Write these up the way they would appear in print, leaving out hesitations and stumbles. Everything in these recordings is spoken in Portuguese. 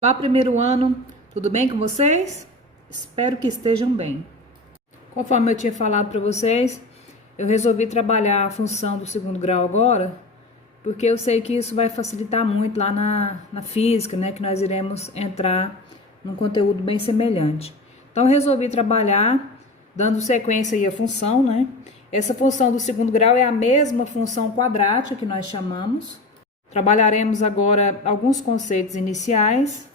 Olá, primeiro ano, tudo bem com vocês? Espero que estejam bem. Conforme eu tinha falado para vocês, eu resolvi trabalhar a função do segundo grau agora, porque eu sei que isso vai facilitar muito lá na física, né? Que nós iremos entrar num conteúdo bem semelhante. Então, eu resolvi trabalhar dando sequência aí à função, né? Essa função do segundo grau é a mesma função quadrática que nós chamamos. Trabalharemos agora alguns conceitos iniciais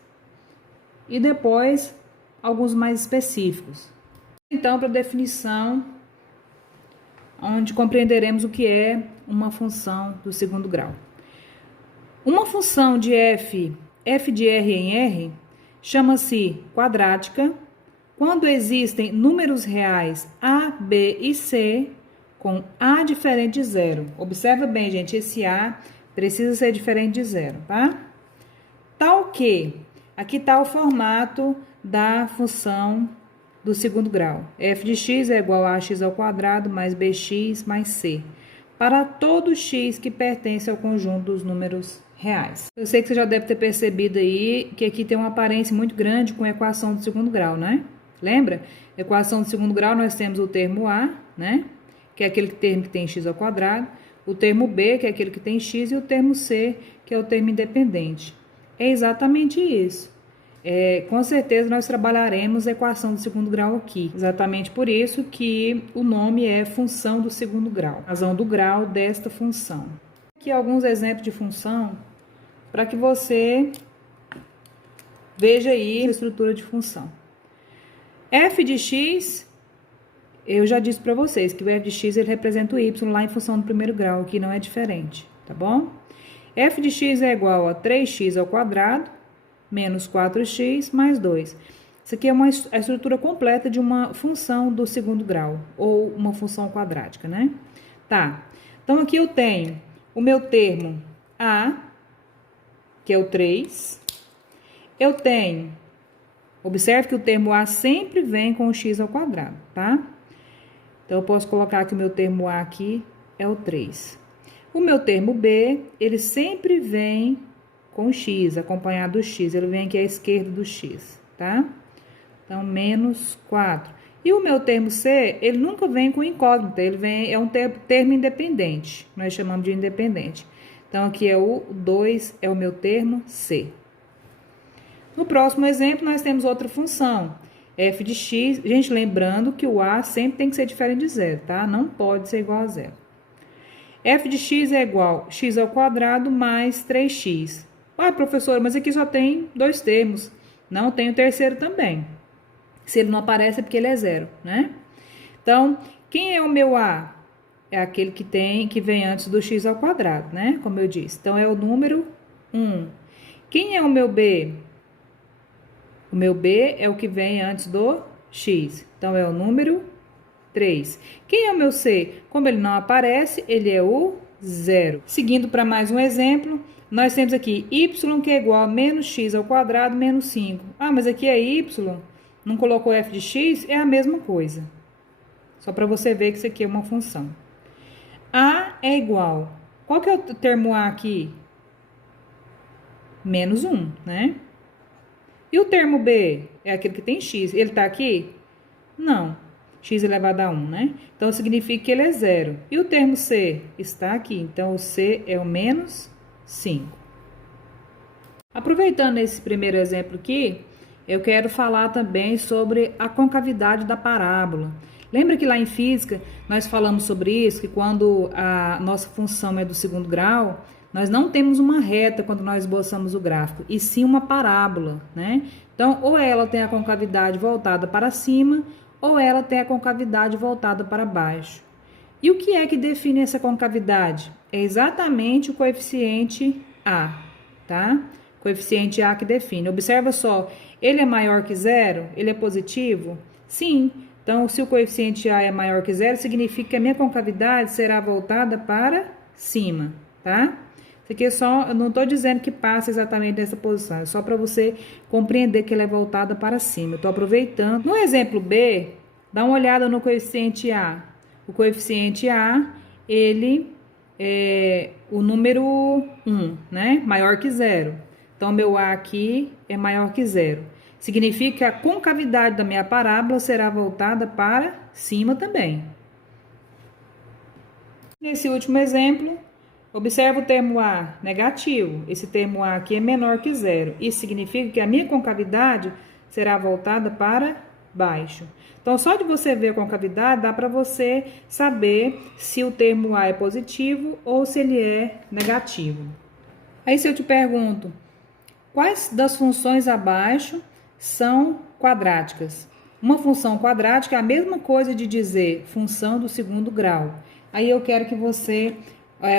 e depois alguns mais específicos. Então, para definição, onde compreenderemos o que é uma função do segundo grau. Uma função de f de R em R, chama-se quadrática quando existem números reais a, b e c com a diferente de zero. Observa bem, gente, esse a precisa ser diferente de zero, tá? Tal que, aqui está o formato da função do segundo grau. F de x é igual a x ao quadrado mais bx mais c, para todo x que pertence ao conjunto dos números reais. Eu sei que você já deve ter percebido aí que aqui tem uma aparência muito grande com a equação do segundo grau, né? Lembra? Equação do segundo grau, nós temos o termo a, né? Que é aquele termo que tem x ao quadrado, o termo b, que é aquele que tem x, e o termo c, que é o termo independente. É exatamente isso. Com certeza nós trabalharemos a equação do segundo grau aqui. Exatamente por isso que o nome é função do segundo grau. Razão do grau desta função. Aqui alguns exemplos de função para que você veja aí a estrutura de função. F de x, eu já disse para vocês que o f de x ele representa o y lá em função do primeiro grau, aqui não é diferente, tá bom? F de x é igual a 3x ao quadrado menos 4x mais 2. Isso aqui é a estrutura completa de uma função do segundo grau, ou uma função quadrática, né? Tá, então aqui eu tenho o meu termo a, que é o 3. Eu tenho, observe que o termo a sempre vem com o x ao quadrado, tá? Então, eu posso colocar que o meu termo a aqui é o 3. O meu termo b, ele sempre vem com x, acompanhado do x. Ele vem aqui à esquerda do x, tá? Então, menos 4. E o meu termo c, ele nunca vem com incógnita. Ele vem, é um termo independente. Nós chamamos de independente. Então, aqui é o 2, é o meu termo c. No próximo exemplo, nós temos outra função. F de x, gente, lembrando que o a sempre tem que ser diferente de zero, tá? Não pode ser igual a zero. F de x é igual a x ao quadrado mais 3x. Ah, professora, mas aqui só tem dois termos. Não, tem o terceiro também. Se ele não aparece é porque ele é zero, né? Então, quem é o meu a? É aquele que vem antes do x ao quadrado, né? Como eu disse. Então, é o número 1. Quem é o meu b? O meu b é o que vem antes do x. Então, é o número 3. Quem é o meu c? Como ele não aparece, ele é o 0. Seguindo para mais um exemplo, nós temos aqui y que é igual a menos x ao quadrado menos 5. Ah, mas aqui é y, não colocou f de x, é a mesma coisa. Só para você ver que isso aqui é uma função. A é igual. Qual que é o termo a aqui? Menos 1, né? E o termo b é aquele que tem x. Ele está aqui? Não. X elevado a 1, né? Então, significa que ele é 0. E o termo c está aqui. Então, o c é o menos 5. Aproveitando esse primeiro exemplo aqui, eu quero falar também sobre a concavidade da parábola. Lembra que lá em física nós falamos sobre isso, que quando a nossa função é do segundo grau, nós não temos uma reta quando nós esboçamos o gráfico, e sim uma parábola, né? Então, ou ela tem a concavidade voltada para cima, ou ela tem a concavidade voltada para baixo. E o que é que define essa concavidade? É exatamente o coeficiente A, tá? Coeficiente A que define. Observa só, ele é maior que zero? Ele é positivo? Sim. Então, se o coeficiente A é maior que zero, significa que a minha concavidade será voltada para cima, tá? Isso aqui é só, eu não estou dizendo que passa exatamente nessa posição, é só para você compreender que ela é voltada para cima. Eu estou aproveitando. No exemplo B, dá uma olhada no coeficiente A. O coeficiente A, ele é o número 1, né? Maior que zero. Então, meu A aqui é maior que zero. Significa que a concavidade da minha parábola será voltada para cima também. Nesse último exemplo, observa o termo A negativo. Esse termo A aqui é menor que zero. Isso significa que a minha concavidade será voltada para baixo. Então, só de você ver a concavidade, dá para você saber se o termo A é positivo ou se ele é negativo. Aí, se eu te pergunto, quais das funções abaixo são quadráticas? Uma função quadrática é a mesma coisa de dizer função do segundo grau. Aí eu quero que você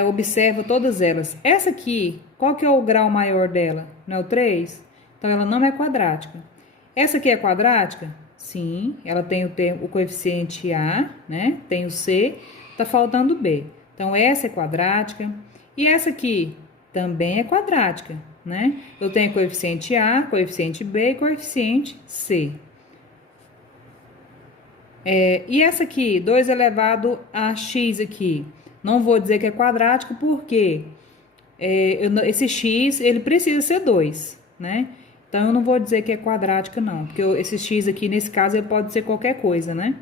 observe todas elas. Essa aqui, qual que é o grau maior dela? Não é o 3? Então, ela não é quadrática. Essa aqui é quadrática? Sim, ela tem o coeficiente A, né? Tem o C, tá faltando o B. Então, essa é quadrática. E essa aqui também é quadrática, né? Eu tenho coeficiente A, coeficiente B e coeficiente C. E essa aqui, 2 elevado a x aqui, não vou dizer que é quadrático, porque esse x, ele precisa ser 2, né? Então, eu não vou dizer que é quadrática, não, porque esse x aqui, nesse caso, ele pode ser qualquer coisa, né?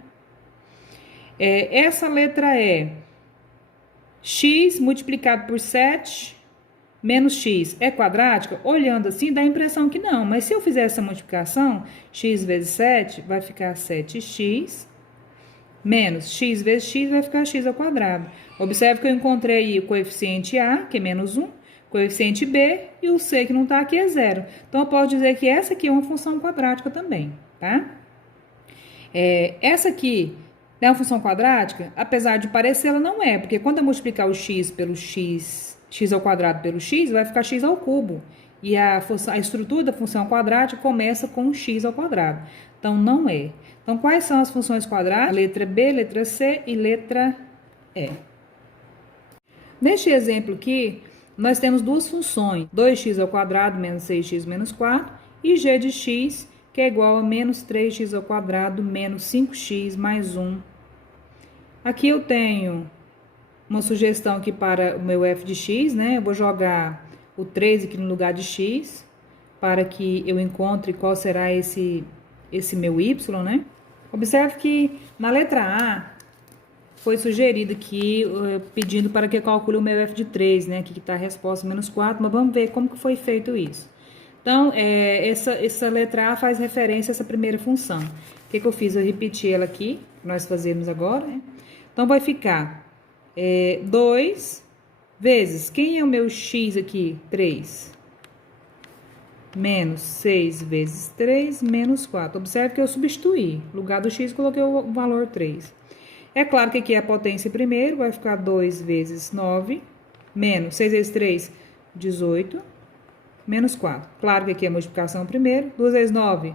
Essa letra é x multiplicado por 7 menos x é quadrática? Olhando assim, dá a impressão que não, mas se eu fizer essa multiplicação, x vezes 7 vai ficar 7x, menos x vezes x vai ficar x ao quadrado. Observe que eu encontrei aí o coeficiente A, que é menos 1, coeficiente B e o C, que não está aqui, é zero. Então, eu posso dizer que essa aqui é uma função quadrática também, tá? Essa aqui é uma função quadrática? Apesar de parecer, ela não é, porque quando eu multiplicar o x pelo x ao quadrado pelo x, vai ficar x ao cubo. E a estrutura da função quadrática começa com x ao quadrado. Então, não é. Então, quais são as funções quadráticas? Letra B, letra C e letra E. Neste exemplo aqui, nós temos duas funções, 2x ao quadrado menos 6x menos 4 e g de x, que é igual a menos 3x ao quadrado menos 5x mais 1. Aqui eu tenho uma sugestão aqui para o meu f de x, né? Eu vou jogar o 3 aqui no lugar de x, para que eu encontre qual será esse meu y, né? Observe que na letra A foi sugerido aqui, pedindo para que eu calcule o meu f de 3, né? Aqui que está a resposta menos 4, mas vamos ver como que foi feito isso. Então, essa letra A faz referência a essa primeira função. O que eu fiz? Eu repeti ela aqui, que nós fazemos agora, né? Então, vai ficar 2 vezes, quem é o meu x aqui? 3. Menos 6 vezes 3, menos 4. Observe que eu substituí. No lugar do x, coloquei o valor 3. É claro que aqui é a potência primeiro, vai ficar 2 vezes 9, menos 6 vezes 3, 18, menos 4. Claro que aqui é a multiplicação primeiro, 2 vezes 9,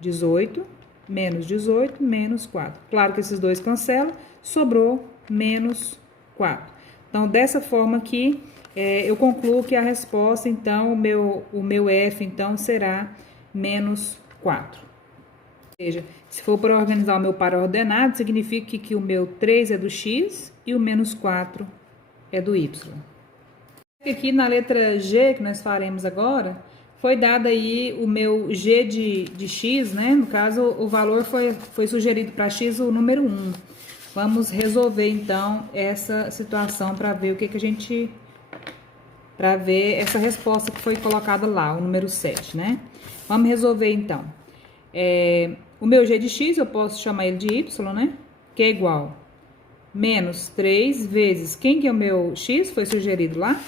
18, menos 4. Claro que esses dois cancelam, sobrou menos 4. Então, dessa forma aqui, eu concluo que a resposta, então, o meu F, então, será menos 4. Ou seja, se for para organizar o meu par ordenado, significa que o meu 3 é do x e o menos 4 é do y. Aqui na letra G, que nós faremos agora, foi dado aí o meu g de x, né? No caso, o valor foi sugerido para x o número 1. Vamos resolver, então, essa situação para ver o que a gente... Para ver essa resposta que foi colocada lá, o número 7, né? Vamos resolver, então. O meu g de x, eu posso chamar ele de y, né? Que é igual menos 3 vezes... Quem que é o meu x? Foi sugerido lá?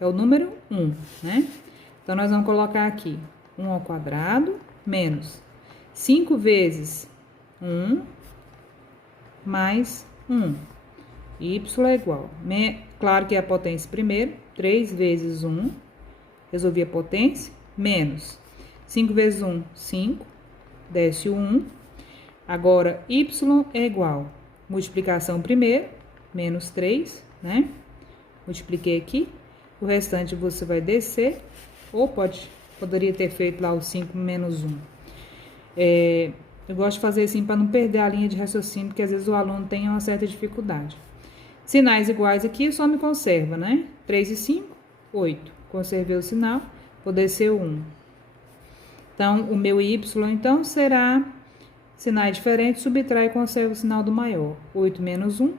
É o número 1, né? Então, nós vamos colocar aqui 1 ao quadrado menos 5 vezes 1 mais 1. Y é igual... Claro que é a potência primeiro, 3 vezes 1, resolvi a potência, menos 5 vezes 1, 5, desce o 1. Agora, y é igual, multiplicação primeiro, menos 3, né? Multipliquei aqui, o restante você vai descer, ou poderia ter feito lá o 5 menos 1. Eu gosto de fazer assim para não perder a linha de raciocínio, porque às vezes o aluno tem uma certa dificuldade. Sinais iguais aqui, só me conserva, né? 3 e 5, 8. Conservei o sinal. poder ser 1. Então, o meu y, então, será sinais diferentes, subtrai e conserva o sinal do maior. 8 menos 1,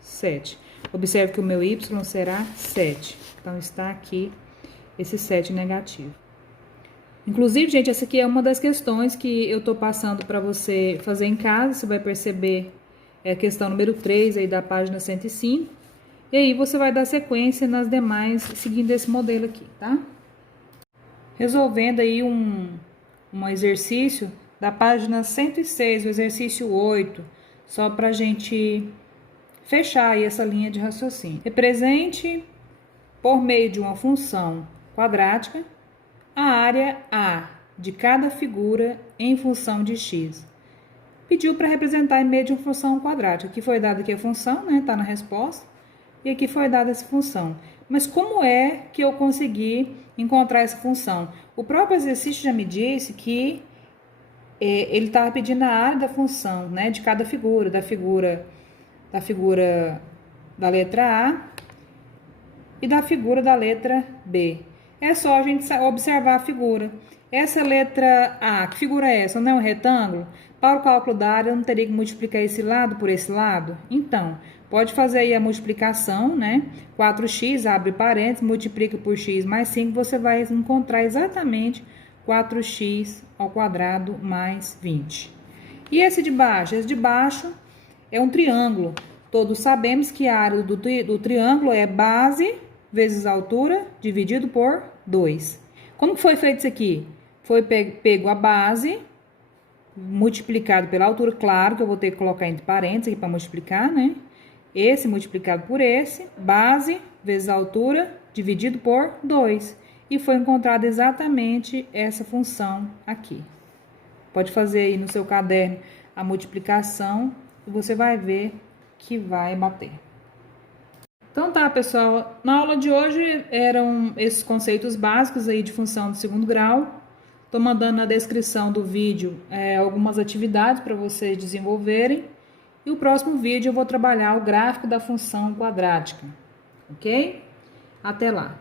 7. Observe que o meu y será 7. Então, está aqui esse 7 negativo. Inclusive, gente, essa aqui é uma das questões que eu tô passando para você fazer em casa. Você vai perceber a questão número 3 aí da página 105. E aí, você vai dar sequência nas demais, seguindo esse modelo aqui, tá? Resolvendo aí um exercício da página 106, o exercício 8, só pra gente fechar aí essa linha de raciocínio. Represente, por meio de uma função quadrática, a área A de cada figura em função de x. Pediu para representar em meio de uma função quadrática. Aqui foi dada aqui a função, né? Tá na resposta. E aqui foi dada essa função. Mas como é que eu consegui encontrar essa função? O próprio exercício já me disse que ele estava pedindo a área da função, né? De cada figura, da figura da letra A e da figura da letra B. É só a gente observar a figura. Essa letra A, que figura é essa? Não é um retângulo? Para o cálculo da área, eu não teria que multiplicar esse lado por esse lado? Então, pode fazer aí a multiplicação, né? 4x, abre parênteses, multiplica por x mais 5, você vai encontrar exatamente 4x ao quadrado mais 20. E esse de baixo? Esse de baixo é um triângulo. Todos sabemos que a área do triângulo é base vezes altura dividido por 2. Como foi feito isso aqui? Foi pego a base, multiplicado pela altura. Claro que eu vou ter que colocar entre parênteses aqui para multiplicar, né? Esse multiplicado por esse, base vezes altura dividido por 2. E foi encontrada exatamente essa função aqui. Pode fazer aí no seu caderno a multiplicação e você vai ver que vai bater. Então tá, pessoal, na aula de hoje eram esses conceitos básicos aí de função do segundo grau. Tô mandando na descrição do vídeo algumas atividades para vocês desenvolverem. E o próximo vídeo eu vou trabalhar o gráfico da função quadrática, ok? Até lá!